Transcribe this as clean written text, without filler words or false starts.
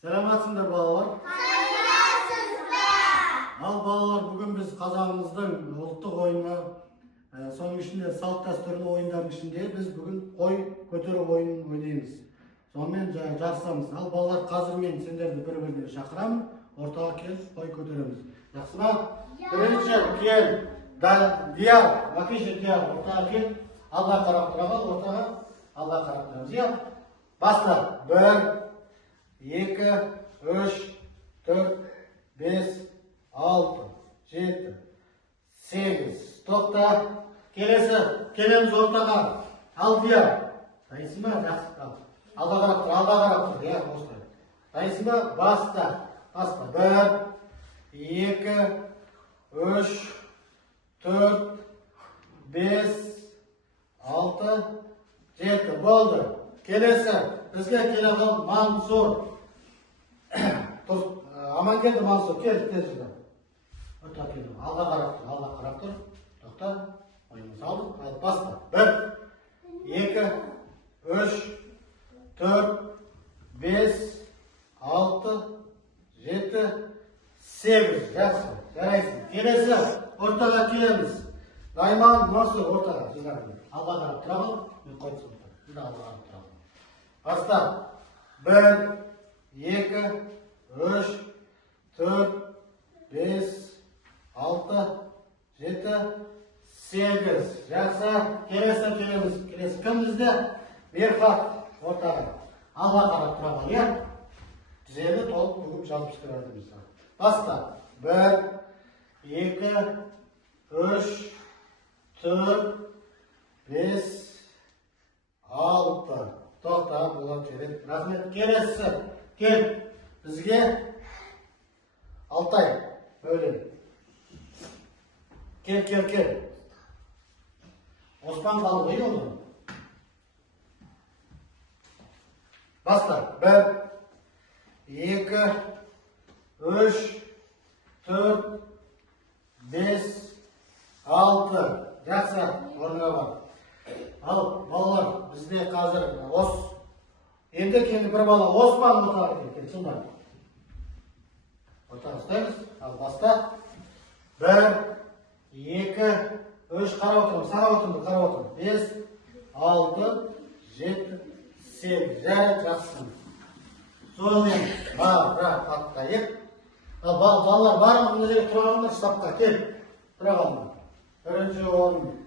Саламатсыңдар балалар? Саламатсыздар. Ал балалар, бүгін біз қазағымыздың ұлттық ойыны, соның ішінде салт дәстүрлі ойындардың ішінде біз бүгін қой көтеру ойынын ойнаймыз. Сонымен жарысамыз. Ал балалар, қазір мен сендерді бір-біріне шақырамын, ортаға келіп қой көтереміз. Жақсы ма? Бірінші кел, Дияр, Макиша Дияр, ортаға кел, алға қарап тұра қал, ортаға алға қарап тұрамыз. Иә? Баста. 1, 2, 3, 4, 5, 6, 7, 8. Тоқта. Келеміз ортаға. Ал Дияр. Дайсың ба? Жақсы. Алға қарап тұр. Иә, осылай. Дайсың ба? Баста. 1, 2, 3, 4, 5, 6, 7. Болды. Келесі. Бізге келе қал Мансур. Аман келді Мансур. Кел, тез. Өте келдім. Алға қарап тұр. Тоқта. Ойын салдық. Ал баста. 1, 2, 3, 4, 5, 6, 7, 8. Жақсы. Жарайсың. Келесі. Ортаға келеміз. Найман, Мансур ортаға. Алға қарап тұра қал. Мен қойып сұлтам. Алға қарап тұра қал. Баста. 1, 2, 3, 4, 5, 6, 7, 8. Жақсы. Келесі келеміз. Келесі кім бізде? Берхат ортаға. Алға қарап тұра қал. Иә? Тізені толып бүгіп жазып шығарамыз. Баста. 1, 2, 3, 4, 5, 6. Тоқта, болады керек. Рахмет. Келесі. Кел. Бізге Алтай. Өлен. Кел. Оспан қалды ғой оны. Баста. 1, 2, 3, 4, 5, 6. Жақсы. Орнына бар. Ал, балалар, бізде қазір енді кенді бір бала Оспан ортаға келген. Сұмдар. Ортаға ұстаймыз. Ал, баста. 1, 2, 3, қарап отырмыз. 5, 6, 7, 8. Жақсы. Сонымен, бірақ қаттайық. Балалар, барың мұнда жерге тұрағандар штабқа. Кел. Тұрағандар. Бірінші орын.